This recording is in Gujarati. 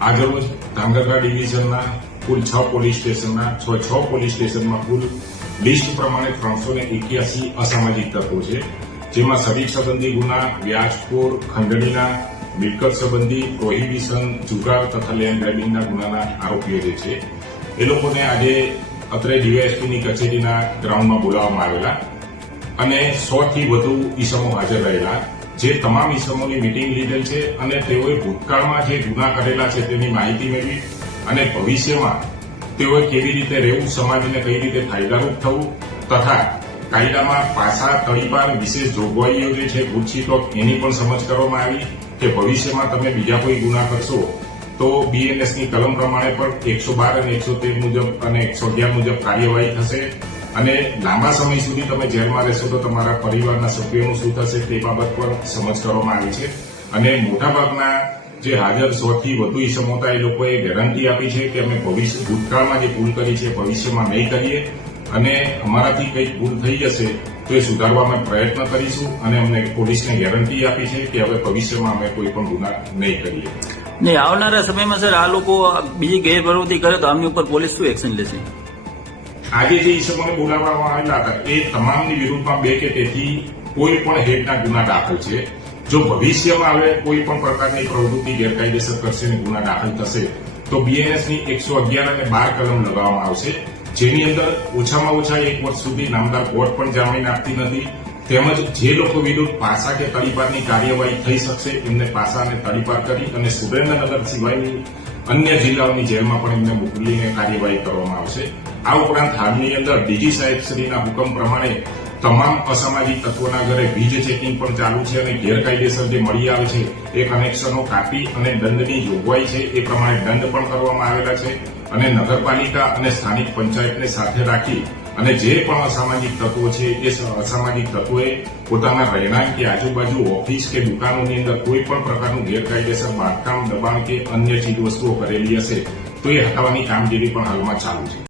આજરોજ ધાંગધ્રા ડિવિઝનના કુલ 6 પોલીસ સ્ટેશનના 6 પોલીસ સ્ટેશનમાં કુલ લિસ્ટ પ્રમાણે 381 અસામાજિક તત્વો છે, જેમાં શરીર સંબંધી ગુના, વ્યાજખોર, ખંડણીના, મિલકત સંબંધી, પ્રોહિબિશન, જુગાર તથા લેન્ડ ગ્રેબિંગના ગુનાના આરોપીઓ જે છે એ લોકોને આજે અત્રે ડીવાયએસપીની કચેરીના ગ્રાઉન્ડમાં બોલાવવામાં આવેલા અને 100 થી વધુ ઈસમો હાજર રહેલા, જે તમામ ઈસમોની મિટિંગ લીધેલ છે અને તેઓએ ભૂતકાળમાં જે ગુના કરેલા છે તેની માહિતી મેળવી અને ભવિષ્યમાં તેઓએ કેવી રીતે રહેવું, સમાજને કઈ રીતે ફાયદારૂપ થવું તથા કાયદામાં પાસા તળીપાર વિશેષ જોગવાઈઓ જે છે ગુજસીટોક એની પણ સમજ કરવામાં આવી કે ભવિષ્યમાં તમે બીજા કોઈ ગુના કરશો તો બીએનએસની કલમ પ્રમાણે પણ 112 અને 113 મુજબ અને 111 મુજબ કાર્યવાહી થશે અને લાંબા સમય સુધી તમે જેલમાં રહેશો તો તમારા પરિવારના સભ્યોનું શું થશે તે બાબત પર સમજ કરવામાં આવી છે અને મોટાભાગના જે હાજર 100 થી વધુ ઈસમો હતા એ લોકોએ ગેરંટી આપી છે કે અમે ભૂતકાળમાં જે ભૂલ કરી છે ભવિષ્યમાં નહીં કરીએ અને અમારાથી કંઈક ભૂલ થઈ જશે તો એ સુધારવા અમે પ્રયત્ન કરીશું અને અમને પોલીસને ગેરંટી આપી છે કે હવે ભવિષ્યમાં અમે કોઈ પણ ગુના નહીં કરીએ. નહીં, આવનારા સમયમાં સર આ લોકો બીજી ગેરપ્રવૃત્તિ કરે તો આમની ઉપર પોલીસ શું એક્શન લેશે? આજે જે ઈસમોને બોલાવવામાં આવેલા હતા એ તમામની વિરુદ્ધમાં 2 કે તેથી કોઈ પણ હેઠના ગુના દાખલ છે. જો ભવિષ્યમાં હવે કોઈ પણ પ્રકારની પ્રવૃત્તિ ગેરકાયદેસર કરશે અને ગુના દાખલ થશે તો બીએનએસની 111 અને 12 કલમ લગાવવામાં આવશે, જેની અંદર ઓછામાં ઓછા 1 વર્ષ સુધી નામદાર કોર્ટ પણ જામીન આપતી નથી, તેમજ જે લોકો વિરુદ્ધ પાસા કે તડીપારની કાર્યવાહી થઈ શકશે એમને પાસા અને તડીપાર કરી અને સુરેન્દ્રનગર સિવાયની અન્ય જિલ્લાઓની જેલમાં પણ એમને મોકલીને કાર્યવાહી કરવામાં આવશે. આ ઉપરાંત હાલની અંદર ડીજી સાહેબશ્રીના હુકમ પ્રમાણે તમામ અસામાજિક તત્વોના ઘરે વીજ ચેકિંગ પણ ચાલુ છે અને ગેરકાયદેસર જે મળી આવે છે એ કનેક્શનો કાપી અને દંડની જોગવાઈ છે એ પ્રમાણે દંડ પણ કરવામાં આવેલા છે અને નગરપાલિકા અને સ્થાનિક પંચાયતને સાથે રાખી અને જે પણ અસામાજિક તત્વો છે એ અસામાજિક તત્વોએ પોતાના રહેણાંક કે આજુબાજુ ઓફિસ કે દુકાનોની અંદર કોઈ પણ પ્રકારનું ગેરકાયદેસર બાંધકામ, દબાણ કે અન્ય ચીજવસ્તુઓ કરેલી હશે તો એ હટાવવાની કામગીરી પણ હાલમાં ચાલુ છે.